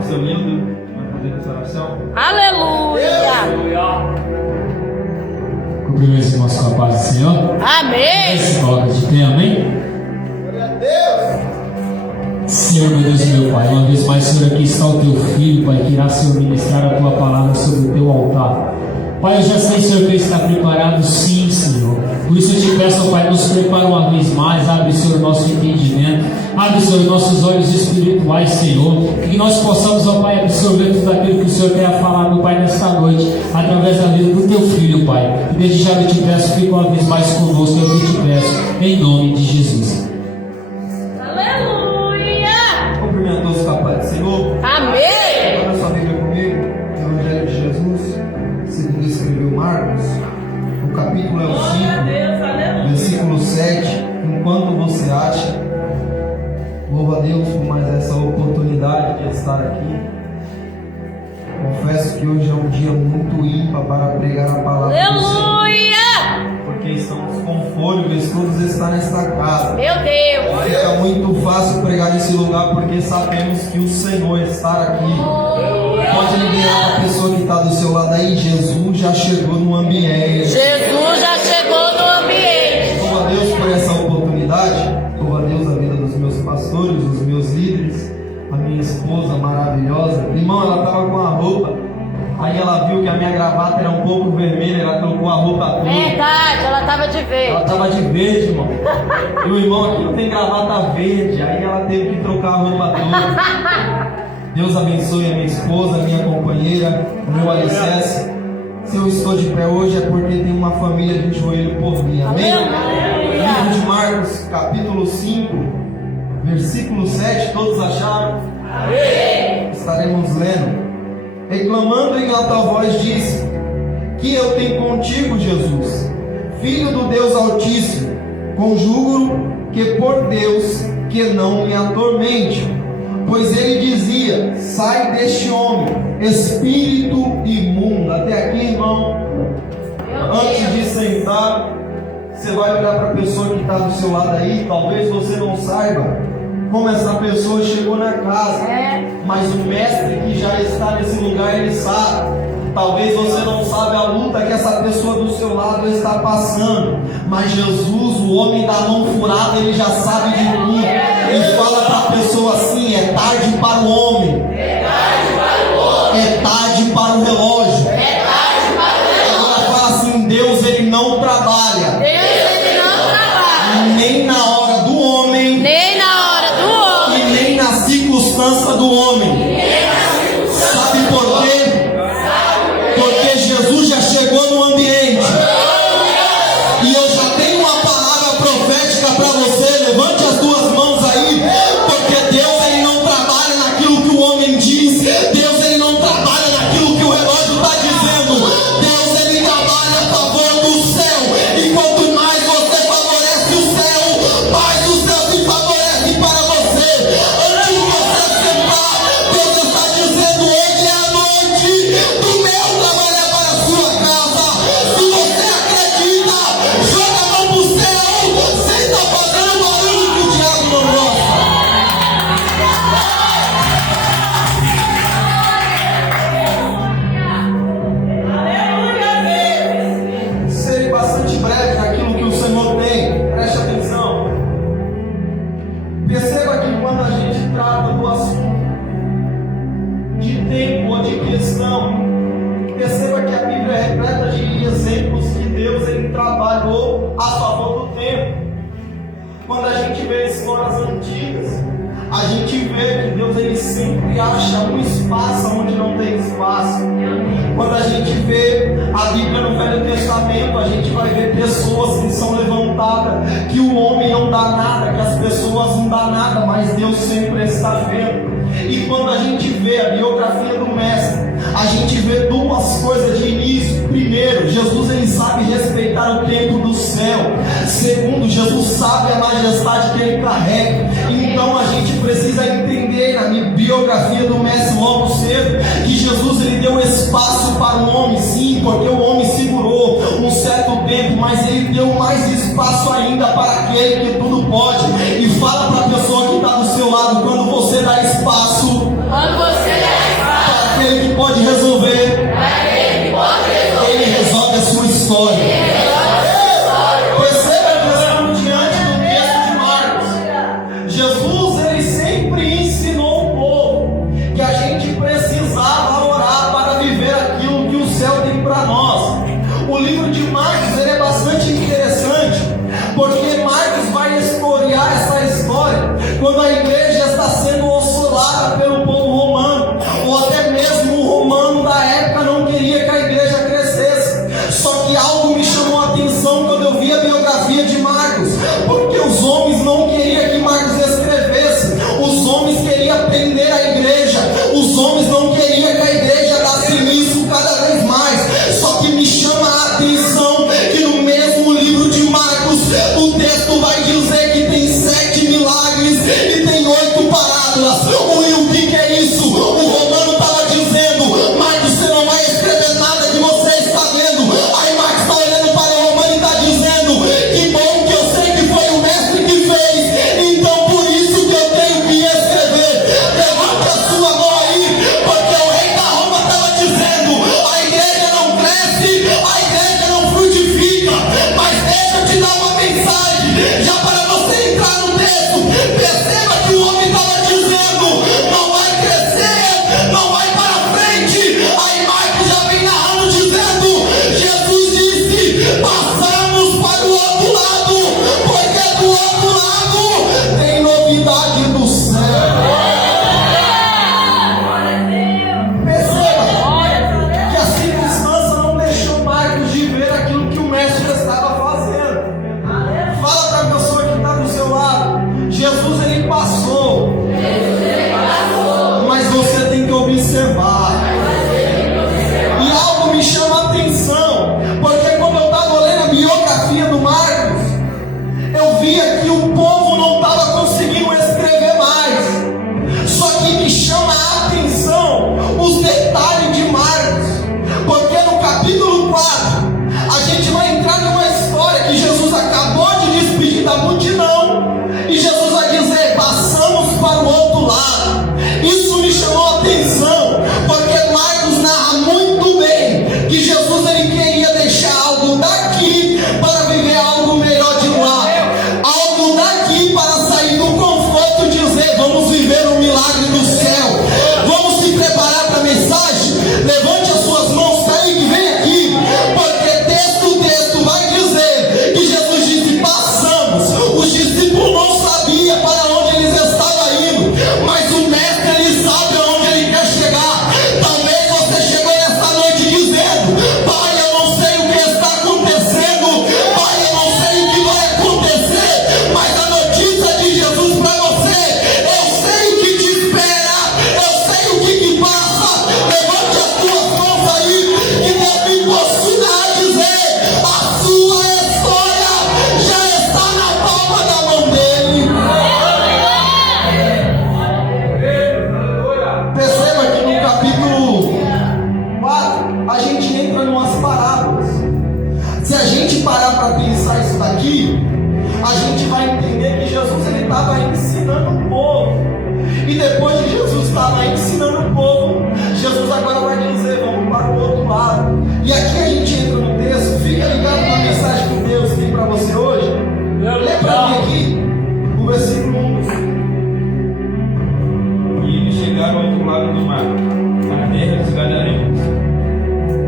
o seu lindo, vai fazer essa oração. Aleluia! Cumprimento os irmãos com a paz do Senhor. Amém! Se coloca de pé, amém? Glória a Deus. Senhor, meu Deus e meu Pai, uma vez mais, Senhor, aqui está o teu filho, Pai, que irá, Senhor, ministrar a tua palavra sobre o teu altar. Pai, eu já sei, Senhor, que ele está preparado, sim, Senhor. Por isso eu te peço, Pai, nos prepara uma vez mais, abre, Senhor, o nosso entendimento, abre, Senhor, nossos olhos espirituais, Senhor, que nós possamos, ó Pai, absorver tudo aquilo que o Senhor quer falar, meu Pai, nesta noite, através da vida do teu filho, Pai. E desde já eu te peço, fica uma vez mais conosco, eu te peço, em nome de Jesus. Aleluia! Cumprimentou-se com a paz do Senhor. Amém! Abra sua Bíblia comigo, Evangelho de Jesus, segundo escreveu Marcos, o capítulo é o 5, versículo 7. Enquanto você acha, louva a Deus por mais essa oportunidade de estar aqui. Confesso que hoje é um dia muito ímpar para pregar a palavra do Senhor, Aleluia! porque estamos com fôlego, todos estão nesta casa. Meu Deus! Fica muito fácil pregar nesse lugar porque sabemos que o Senhor está aqui. Pode liberar a pessoa que está do seu lado aí. Jesus já chegou no ambiente. Jesus já chegou no ambiente. Louva a Deus por essa oportunidade. Louva a Deus a vida dos meus pastores, dos meus líderes, a minha esposa maravilhosa. Irmão, ela estava com a roupa, aí ela viu que a minha gravata era um pouco vermelha, ela trocou a roupa toda. Verdade, ela estava de Ela verde. estava de verde, irmão. E o irmão aqui não tem gravata verde, aí ela teve que trocar a roupa toda. Deus abençoe a minha esposa, a minha companheira, o meu alicerce. Se eu estou de pé hoje é porque tem uma família de joelho por mim. Amém? Livro de Marcos, capítulo 5, versículo 7. Todos acharam? Amém! Estaremos lendo. Reclamando em alta voz, disse: Que eu tenho contigo, Jesus, Filho do Deus Altíssimo? Conjuro que por Deus que não me atormente. Pois ele dizia: sai deste homem, espírito imundo. Até aqui, irmão. Antes de sentar, você vai olhar para a pessoa que está do seu lado aí. Talvez você não saiba como essa pessoa chegou na casa, mas o mestre que já está nesse lugar, ele sabe. Talvez você não sabe a luta que essa pessoa do seu lado está passando, mas Jesus, o homem da mão furada, ele já sabe de tudo. Ele fala para a pessoa assim: é tarde para o homem, é tarde para o relógio. Agora fala assim: Deus, ele não trabalha nem na hora do homem, Nem na hora do homem. e nem na circunstância do homem. Sabe por quê? Porque Jesus já chegou no ambiente. E eu já tenho uma palavra profética para você. Levante as duas mãos aí. Porque Deus, ele não trabalha naquilo que o homem diz. Deus, ele não trabalha naquilo que o relógio está dizendo. Deus, ele trabalha a favor do céu. E quanto mais você favorece o céu, mais o céu se favorece para você. Antes de você sentar, Deus está dizendo: hoje é a noite do meu trabalhar para a sua casa. Se você acredita, joga a mão pro céu. Você está fazendo barulho que o diabo não gosta. Serei bastante breve naquilo que o Senhor tem. Preste atenção. Perceba que quando a gente trata do assunto de tempo ou de questão, perceba que a Bíblia é repleta de exemplos que Deus, ele trabalhou a favor do tempo. Quando a gente vê histórias antigas, a gente vê que Deus, ele sempre acha um espaço onde não tem espaço. Quando a gente vê a Bíblia no Velho Testamento, a gente vai ver pessoas que são levantadas, que o homem não dá nada, que as pessoas não dão nada, mas Deus sempre está vendo. E quando a gente vê a biografia do Mestre, a gente vê duas coisas de início. Primeiro, Jesus, ele sabe respeitar o tempo do céu. Segundo, Jesus sabe a majestade que ele carrega. Então a gente precisa entender na biografia do Mestre logo cedo que Jesus, ele deu espaço para o homem, sim, porque o homem segurou um certo tempo, mas ele deu mais espaço ainda para aquele que tudo pode. E fala para a pessoa que está do seu lado: quando você dá espaço, Quando você fora do mar, na terra dos gadarenos.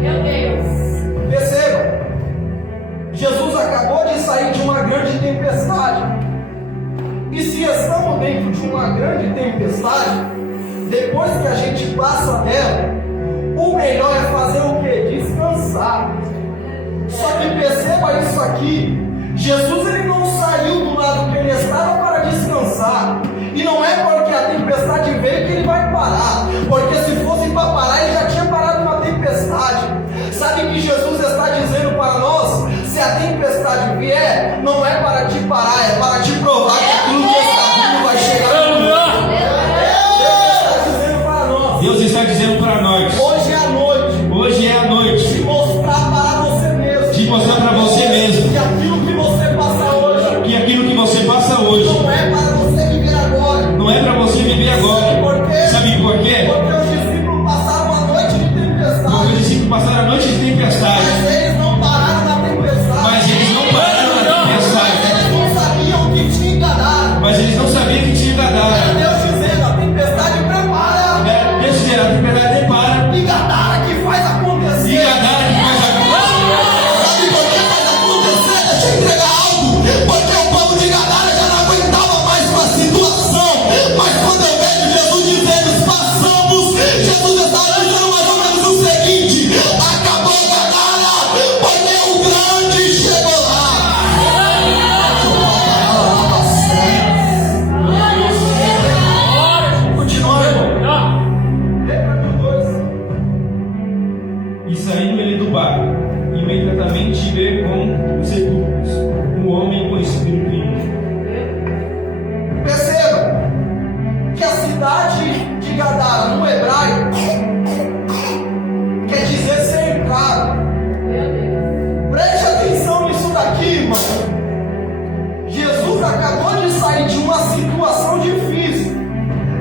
Meu Deus. Perceba, Jesus acabou de sair de uma grande tempestade. E se estamos dentro de uma grande tempestade, depois que a gente passa dela, o melhor é fazer o quê? Descansar. Só que perceba isso aqui, Jesus ele não saiu do lado que ele estava para descansar. E não é porque a tempestade veio que ele vai parar, porque se fosse para parar ele já tinha parado na tempestade. Sabe o que Jesus está dizendo para nós? Se a tempestade vier, não é para te parar, é para te provar que aquilo que está vindo vai chegar no mundo. Deus está dizendo para nós, Hoje é a noite. hoje é a noite De mostrar para você mesmo. de mostrar para você mesmo Que aquilo que você passa hoje. que aquilo que você passa hoje Não é para você viver agora. não é para você viver agora. Sabe por quê? Porque os discípulos passaram a noite de Porque tempestade. os discípulos passaram a noite de tempestade, Mas eles não pararam na tempestade. mas eles não pararam na tempestade, Eles não sabiam o que tinha enganado. mas eles não sabiam que tinha Era gadara. Deus dizendo: a tempestade prepara. Deus dizendo, a tempestade para. E Gadara que faz acontecer. E gadara que faz acontecer. Sabe por que faz acontecer? Deixa eu entregar algo. Porque o povo de Gadara já não aguentava mais com a situação. Mas quando eu vejo Jesus dizendo: passamos, Jesus está dizendo mais ou menos o seguinte: acabou Gadara, porque o grande chegou lá. Continua, irmão. E saindo ele do barco, imediatamente veio com os sepulcros um homem com espírito ímpio. Perceba que a cidade de Gadara, no hebraico, quer dizer cercado. Preste atenção nisso daqui, irmão. Jesus acabou de sair de uma situação difícil.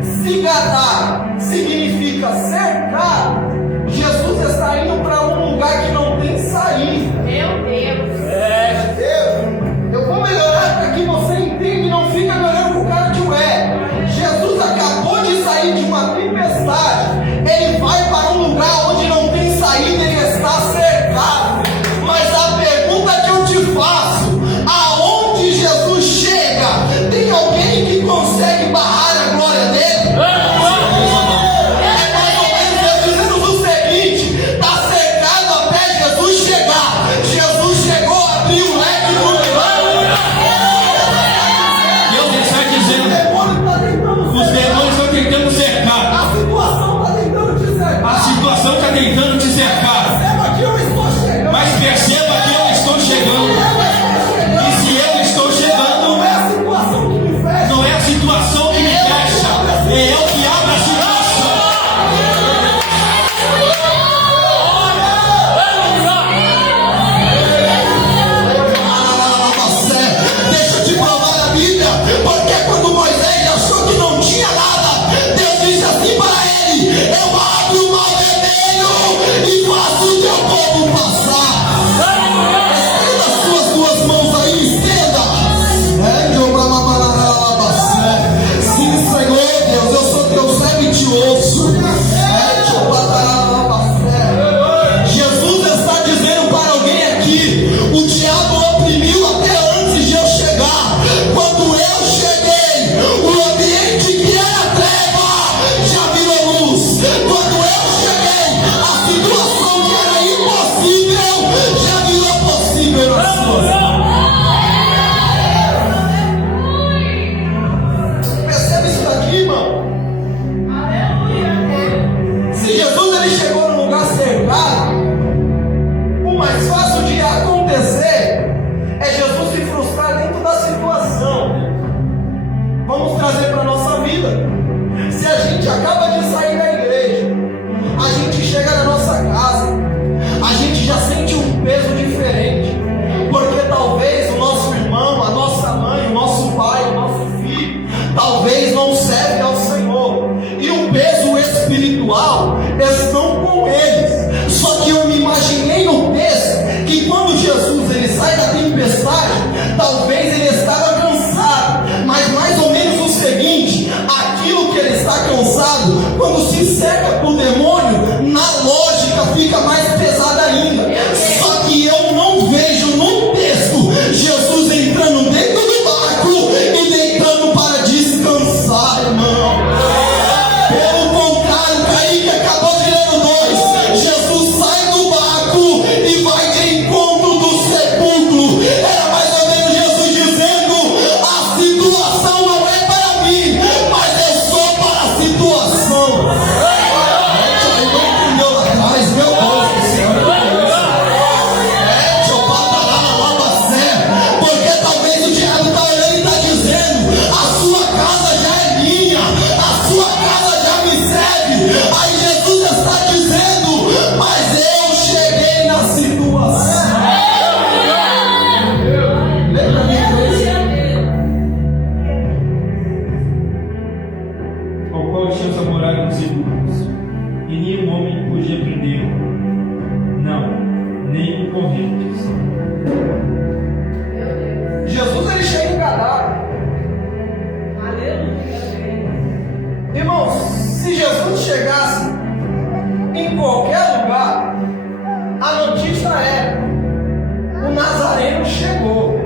Se Gadara significa cercado, Jesus está indo para um lugar que não tem saída. Meu Deus. Eu vou melhorar para que você entenda e não fica olhando pro cara de ué. Jesus acabou de sair de uma tempestade. Ele vai para um lugar onde não tem saída, ele está cercado. Mas a pergunta que eu te faço: aonde Jesus chega, tem alguém que consegue barrar a glória dele? É mais ou menos Deus dizendo o seguinte: está cercado até Jesus chegar. Jesus chegou, abriu o leque do Deus está dizendo, demônio está tentando os cercar. demônios estão tentando cercar. A situação está tentando te cercar. A situação está tentando te cercar. Perceba que eu estou chegando. Mas perceba que eu estou chegando. E se eu estou chegando, Não é a situação que me fecha. não é a situação que me fecha, é eu que abro a situação. Deixa eu te provar a Bíblia. Porque quando Moisés achou que não tinha nada, Deus disse assim para ele: eu abro o mar vermelho e faço o teu povo passar. Estenda as suas duas mãos aí, estenda. Sim, Senhor Deus, eu sou teu servo e te ouço. Jesus está dizendo para alguém aqui: o diabo oprimiu até antes de eu chegar. Quando eu cheguei, o ambiente que era treva já virou luz. Quando eu cheguei, a situação que era impossível já virou possível nas suas mãos. Percebe isso daqui, irmão? Se Jesus ele chegou num lugar cercado, o mais fácil de acontecer é Jesus se frustrar dentro da situação. Vamos trazer para a nossa vida. Se a gente acaba de sair da igreja, a gente chega na nossa casa, a gente já sente um peso diferente. Porque talvez o nosso irmão, a nossa mãe, o nosso pai, o nosso filho, talvez não serve ao Senhor. E o peso espiritual estão com eles. Só que eu me imaginei no texto que quando Jesus ele sai da tempestade, talvez ele estava cansado. Mas mais ou menos o seguinte: aquilo que ele está cansado pesado, quando se cerca por demônio, na lógica fica mais pesada ainda. Só que eu não vejo no texto Jesus entrando dentro do barco e deitando para descansar, irmão. Pelo contrário, Kaique acabou de ler o 2. Jesus sai do barco e vai de encontro do sepulcro. Era mais ou menos Jesus dizendo: a situação não é para mim, mas eu sou para a situação. Mas meu Deus do céu, deixa eu parar na nova fé, porque talvez o diabo está olhando e está dizendo: a sua casa já é minha, a sua casa já me serve. Aí Jesus está dizendo: mas eu cheguei na situação. Lembra disso? ao qual tinha a morada dos sepulcros, e nenhum homem podia prendê-lo, não, nem com correntes. Jesus ele chega em Gadara. Irmãos, se Jesus chegasse em qualquer lugar, a notícia era: o Nazareno chegou.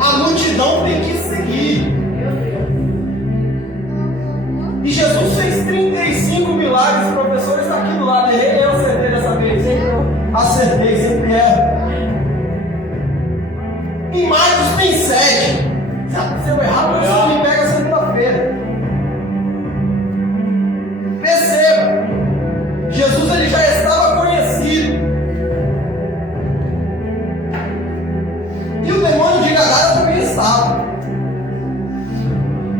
A multidão tem que seguir. E Jesus fez 35 milagres. Professores está aqui do lado. Eu acertei dessa vez. Acertei, sempre erro. Em Marcos tem 7. Se eu errar, você me pega segunda-feira. Perceba, Jesus ele já estava conhecido. E o demônio de Gadara também estava.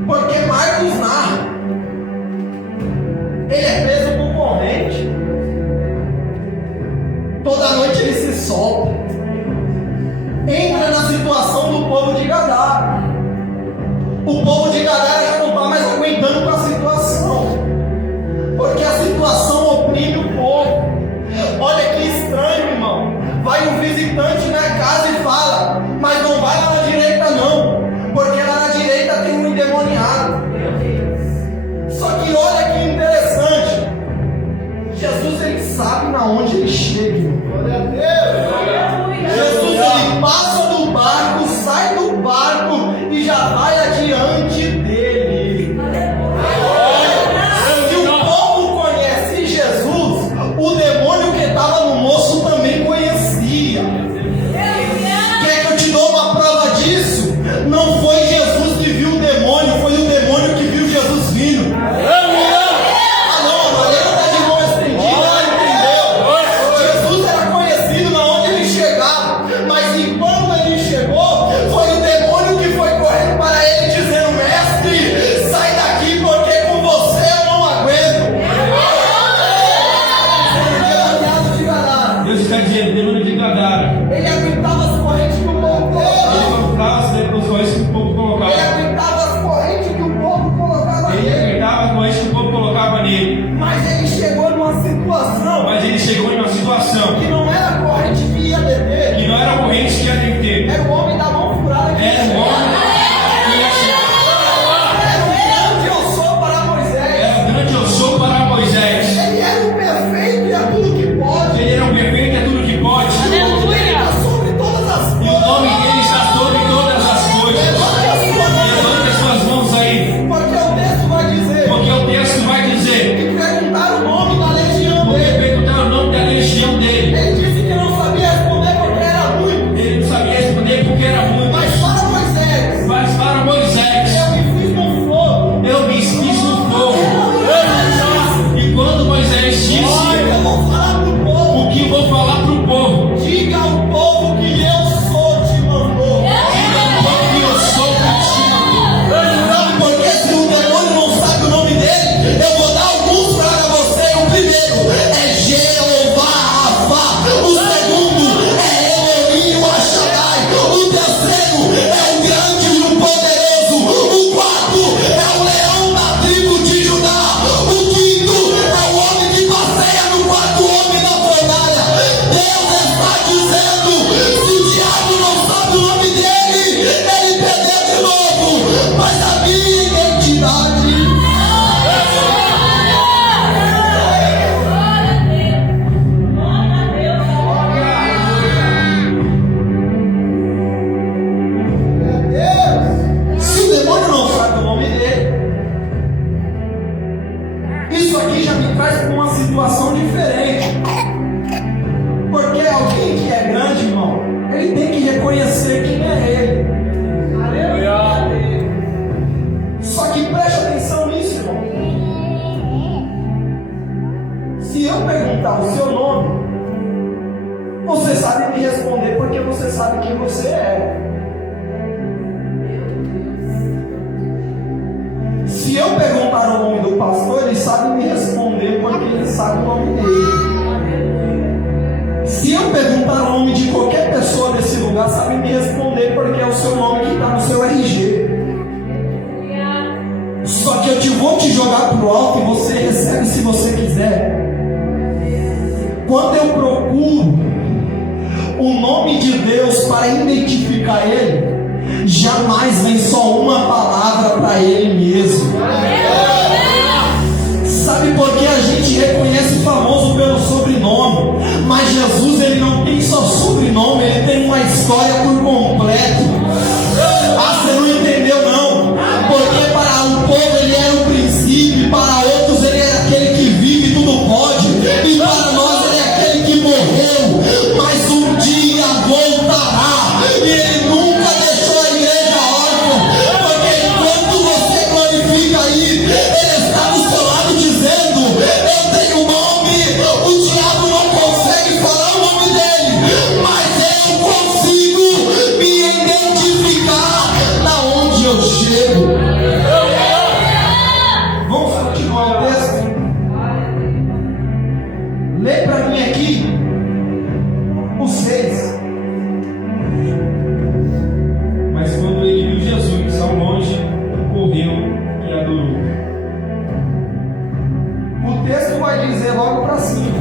Porque Marcos narra: ele é preso por corrente. Toda noite ele se solta. Entra na situação do povo de Gadara. O povo de Gadara já não está mais aguentando com a situação, porque a situação oprime o povo. Olha que estranho, irmão. Vai um visitante na casa e fala: mas não vai lá na direita não, porque lá na direita tem um endemoniado. Só que olha que interessante, Jesus ele sabe na onde ele chega. Glória a Deus. Jesus ele passa do barco, sai do barco e já vai adiante dele. Se o povo conhece Jesus, o demônio que estava no moço também conhecia. Quer que eu te dou uma prova disso? Não foi Jesus que viu o demônio, foi o demônio que viu Jesus vindo. Ah não, a Maria está de mão estendida, ela entendeu. Jesus era conhecido na onde ele chegava, mas enquanto ele chegou, foi o demônio que foi correndo para ele dizendo: mestre, sai daqui, porque com você eu não aguento. Deus está dizendo: demônio de Gadara. Ele aguentava as correntes que o povo colocava. Ele colocava as coisas que o povo colocava. Ele aguentava as correntes que o povo colocava Ele nele. aguentava as coisas que o povo colocava nele. Mas ele chegou numa situação Mas ele chegou em uma situação que não era a corrente que ia beber, que não era a corrente que ia ter. era o homem da mão furada que ia Era o chegar. homem que ia chegar. Era o grande eu sou para Moisés. Era o grande eu sou para Moisés. Ele era o perfeito e é tudo que pode. Ele era o perfeito, é tudo que pode. O nome dele está sobre todas as E o coisas. nome dele está sobre todas as coisas. Levante as suas mãos aí, Porque o texto vai dizer porque o texto vai dizer: que perguntaram o nome da legião porque dele. perguntaram o nome da legião dele. Ele disse que não sabia responder porque era muito. Ele não sabia responder porque era muito. Mas para Moisés, Mas para Moisés, eu me fiz no fogo. eu me fiz no fogo. E quando Moisés disse: Olha, eu vou falar pro povo. o que vou falar para o povo? Diga ao povo que eu sou te mandou. Porque eu sou o que te mandou. Sabe por quê? Se o demônio não sabe o nome dele, eu vou Isso aqui já me traz para uma situação diferente. Porque alguém que é grande, irmão, ele tem que reconhecer quem é ele. Só que preste atenção nisso, irmão. Se eu perguntar o seu nome, você sabe me responder porque você sabe quem você é. Se eu perguntar o nome do pastor, ele sabe me responder porque ele sabe o nome dele. Se eu perguntar o nome de qualquer pessoa desse lugar, sabe me responder porque é o seu nome que está no seu RG. Só que eu vou te jogar pro alto e você recebe se você quiser. Quando eu procuro o nome de Deus para identificar Ele, jamais vem só uma palavra para Ele mesmo. Sabe por que a gente reconhece o famoso pelo sobrenome? Mas Jesus, Ele não tem só sobrenome, Ele tem uma história por completo. Ah, você não entendeu não? Porque para um povo Ele era o princípio, para outros Ele era aquele que vive e tudo pode, e para nós Ele é aquele que morreu, mas um dia voltará, e Ele nunca deixou a igreja órfã, porque enquanto você glorifica aí, Ele está do seu lado dizendo: eu tenho nome, o diabo não consegue falar o nome dele, mas eu consigo me identificar na onde eu chego. Vamos continuar o texto? Lê para mim aqui o 6. Mas quando ele viu Jesus ao longe, correu e adorou. O texto vai dizer logo para cima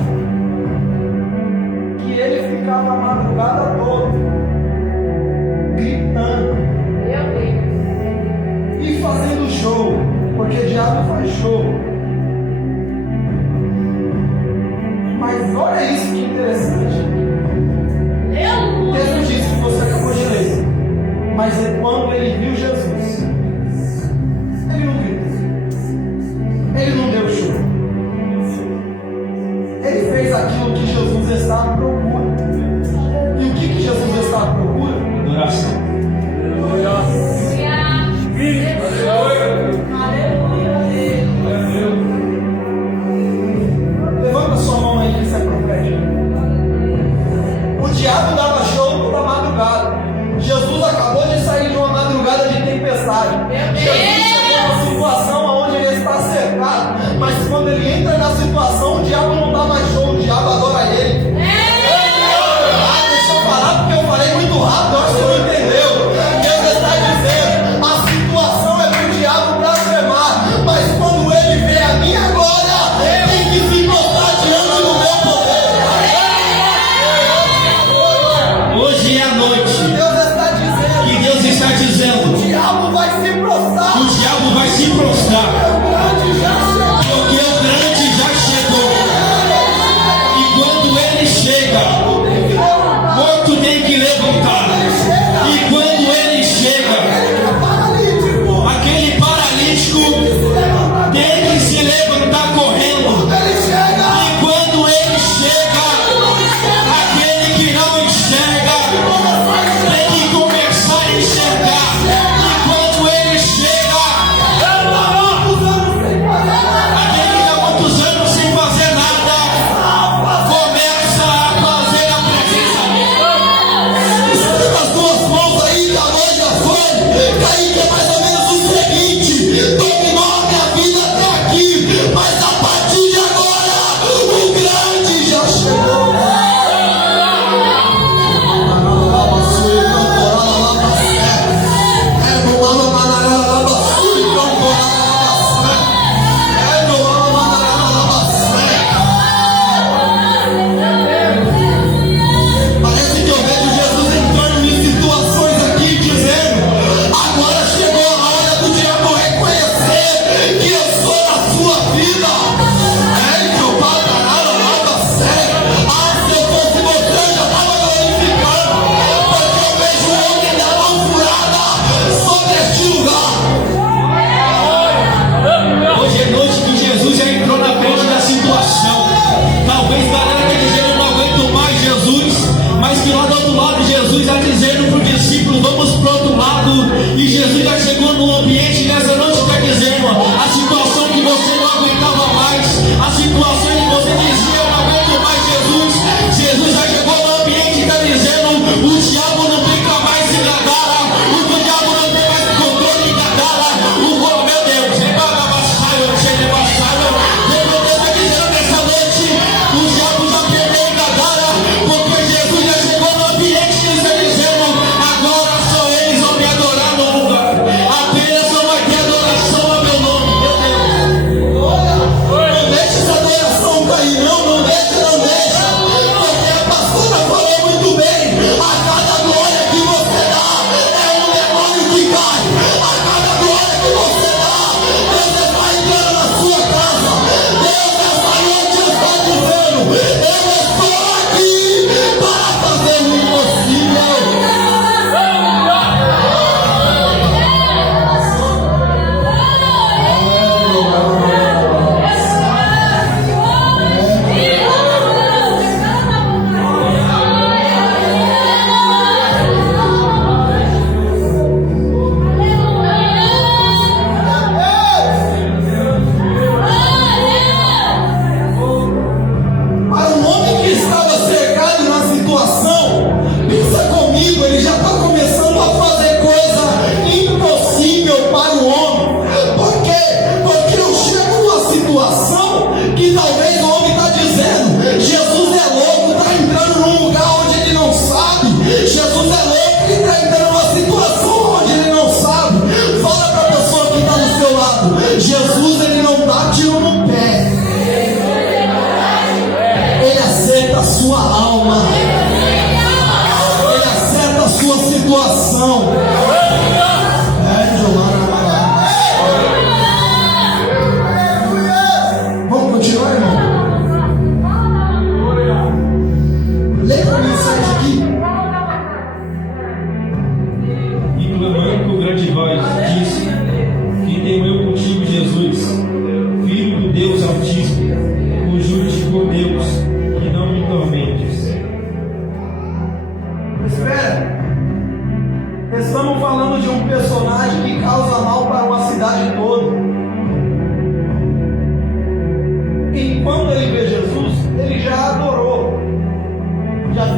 que ele ficava a madrugada toda gritando e fazendo show, porque o diabo faz show. Mas olha isso que interessante. O texto diz que você acabou de ler. Mas quando ele viu Jesus, ele não gritou, ele não deu show, ele fez aquilo que Jesus estava à procura. E o que Jesus estava à procura? Adoração. Levanta sua mão aí que isso é profético. O diabo dava show toda madrugada. Jesus acabou de sair de uma madrugada de tempestade. Jesus chegou numa situação onde ele está cercado. Mas quando ele entra na situação, o diabo não dá mais show, o diabo adora ele. Ah, deixa eu falar porque eu falei muito rápido, acho que você não entendeu. Deus está dizendo: a situação é para o diabo blasfemar, mas quando ele vê a minha glória, tem que se prostrar diante do meu poder. Hoje é a noite Deus está que Deus está dizendo: dizendo: o diabo vai se prostrar. o diabo vai se prostrar, O grande já chegou. porque o grande já chegou.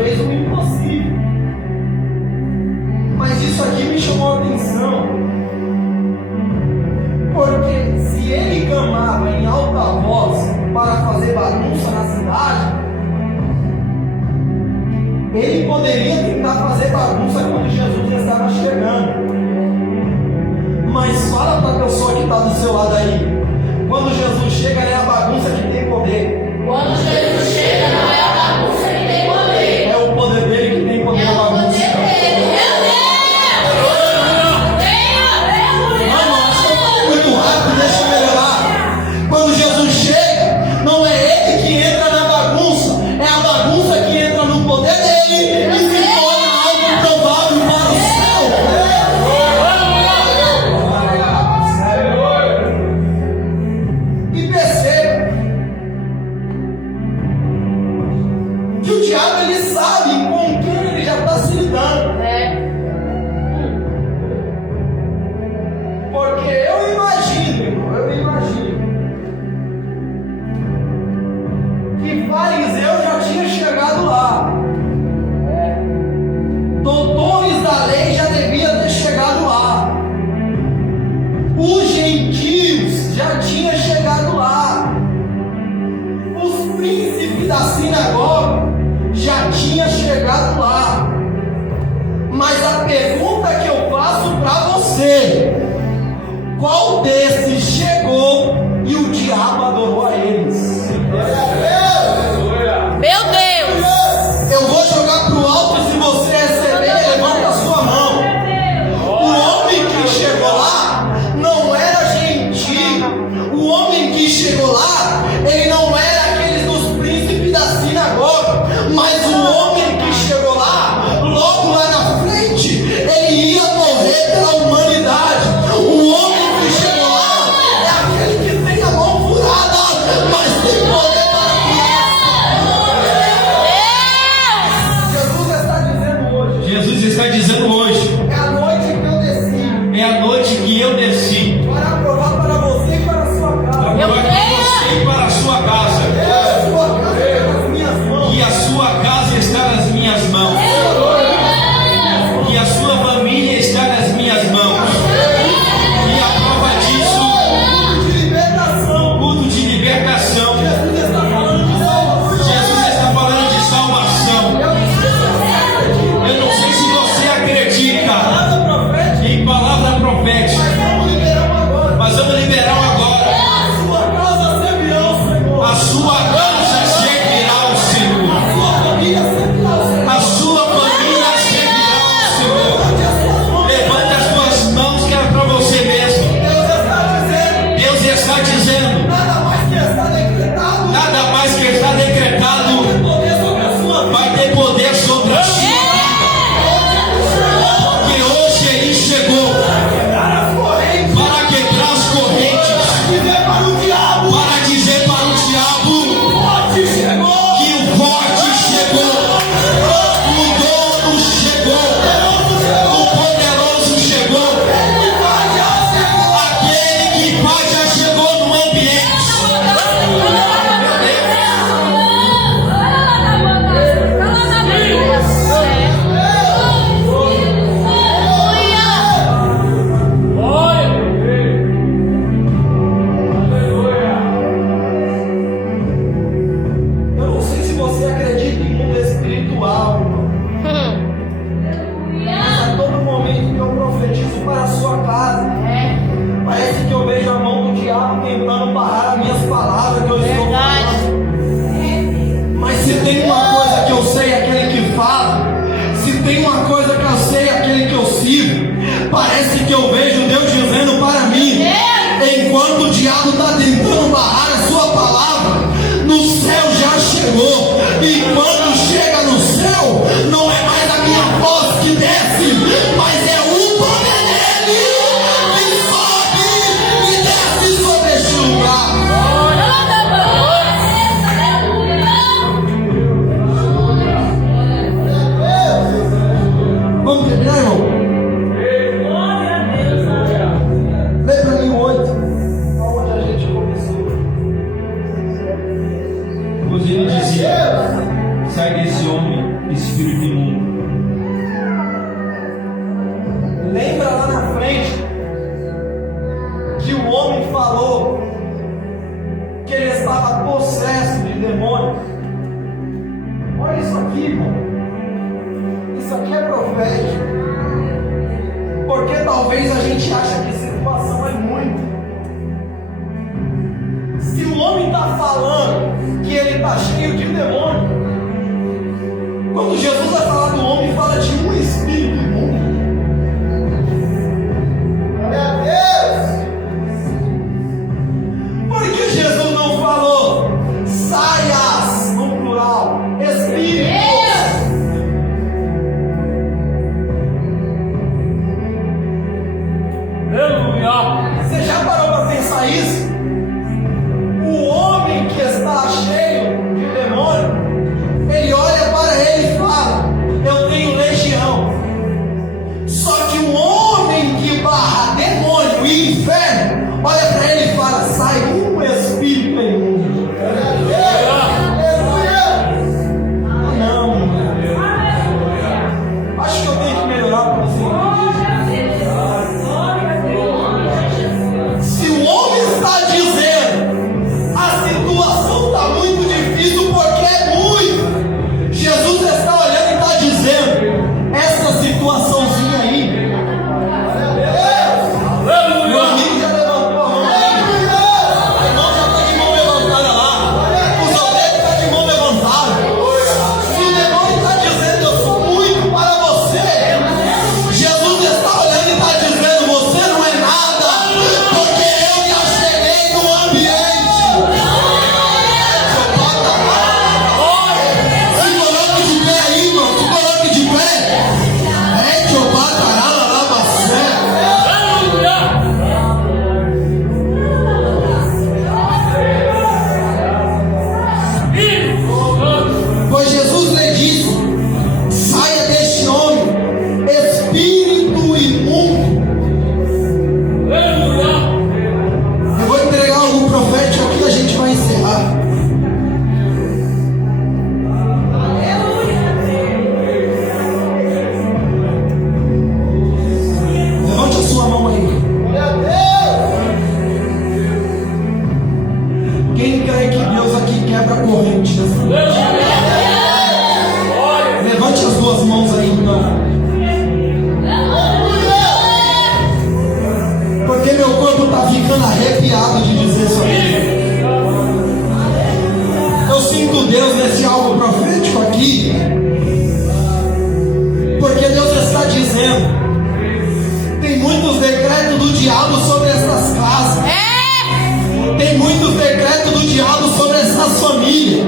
fez o impossível. Mas isso aqui me chamou a atenção, porque se ele clamava em alta voz para fazer bagunça na cidade, ele poderia tentar fazer bagunça quando Jesus estava chegando. Mas fala para a pessoa que está do seu lado aí, quando Jesus chega não é a bagunça que tem poder. Quando Jesus chega, não é a bagunça que tem poder. É o poder dele que tem poder É na o bagunça. poder dele. Meu Deus! Muito rápido, deixa eu melhorar. Quando Jesus chega, não é ele que entra na bagunça, é a bagunça que entra no poder dele e se torna algo provável para o céu. E perceba que o diabo ele sabe com quem ele já está se lidando. Porque eu imagino que fariseu já tinha chegado lá. Doutores da lei já deviam ter chegado lá. Os gentios já tinham chegado lá. Os príncipes da sinagoga já tinham chegado lá. Mas a pergunta que eu faço para você: qual desses chegou e o diabo adorou a eles? Meu Deus! Eu vou jogar pro alto e se você receber, levanta a sua mão. O homem que chegou lá não era gentil. O homem que chegou lá, ele não era aquele dos príncipes da sinagoga. Mas o homem que chegou lá, logo lá na frente, ele ia morrer pela humanidade. O homem que chegou lá é aquele que tem a mão furada, mas tem poder para curar. Jesus está dizendo hoje: Jesus está dizendo hoje, é a noite que eu desci é a noite que eu desci para provar para você e para a sua para casa. provar para você e para a sua casa, A sua casa está nas minhas mãos. que a sua casa está nas minhas mãos, que a sua família está nas minhas mãos. E a prova disso, De libertação. culto de libertação. Jesus está falando de salvação. Jesus está falando de salvação. Eu não sei se você acredita Nada profético. em palavra profética, Vamos liberar um agora. mas vamos liberar um agora. Sua casa servirá ao Senhor. A sua casa servirá ao Senhor. Sua família servirá ao Senhor. A sua família servirá ao Senhor. Levante as suas mãos que é para você mesmo. Deus está dizendo: Deus está dizendo, nada mais que está decretado. nada mais que está decretado Poder sobre a sua vida. vai ter poder sobre a sua vida. Porque hoje ele chegou Quebrar as correntes. para quebrar as correntes, Dizer para o diabo: para dizer para o diabo forte chegou. que o forte chegou, o dono chegou, o poderoso chegou, aquele que faz já chegou no ambiente. Eu não sei se você acredita em mundo espiritual, irmão. Mas a todo momento que eu profetizo para a sua casa, parece que eu vejo a mão do diabo tentando barrar as minhas palavras que eu estou falando. Mas se tem uma coisa que eu sei, é aquele que fala. Se tem uma coisa que eu sei, é aquele que eu sirvo. Parece que eu vejo Deus dizendo para mim: enquanto o diabo está tentando barrar a sua palavra, no céu já chegou. E quando chega no céu, não é mais a minha voz que desce, mas é o poder dele que sobe e desce sobre este lugar. Vamos terminar, irmão? Lê para mim o 8, onde a gente começou. Pois ele dizia: sai desse homem, espírito imundo. Lembra lá na frente que o homem falou que ele estava possesso de demônio? Olha isso aqui, irmão. Isso aqui é profético. Porque talvez a gente ache que a situação é muito. Se o homem está falando que ele está cheio de demônio, quando Jesus vai falar do homem, fala de um espírito imundo. Glória a Deus! Por que Jesus não falou saias, no plural, espíritos? Aleluia! Você já parou para pensar isso? O homem que está cheio de demônio, ele olha para ele e fala: eu tenho legião. Só que o homem que barra demônio e inferno, olha para ele e fala: sai um espírito imundo. Não, acho que eu tenho que melhorar para você. Se o homem está dizendo a situação está muito difícil porque é muito, Jesus está olhando e está dizendo essa situaçãozinha aí. Meu amigo já levantou a mão aí. O irmão já está de mão levantada lá. O solteiro está de mão levantada. Se o demônio está dizendo eu sou muito para você, Jesus está olhando e está dizendo você não é nada, porque eu já cheguei no ambiente. Se coloque de pé aí, irmão. Se coloque de pé. É que eu batará lá você. Pois Jesus lhe disse: saia deste homem, espírito imundo. Eu vou entregar algo profético aqui e a gente vai encerrar. Levante a sua mão aí. Quem crê que Deus aqui quebra a corrente dessa noite? Levante as duas mãos aí, então. Porque meu corpo está ficando arrepiado de dizer isso aqui. Eu sinto Deus nesse algo profético aqui. Porque Deus está dizendo: tem muitos decretos do diabo sobre essas casas. Tem muitos decretos do diabo sobre essas famílias.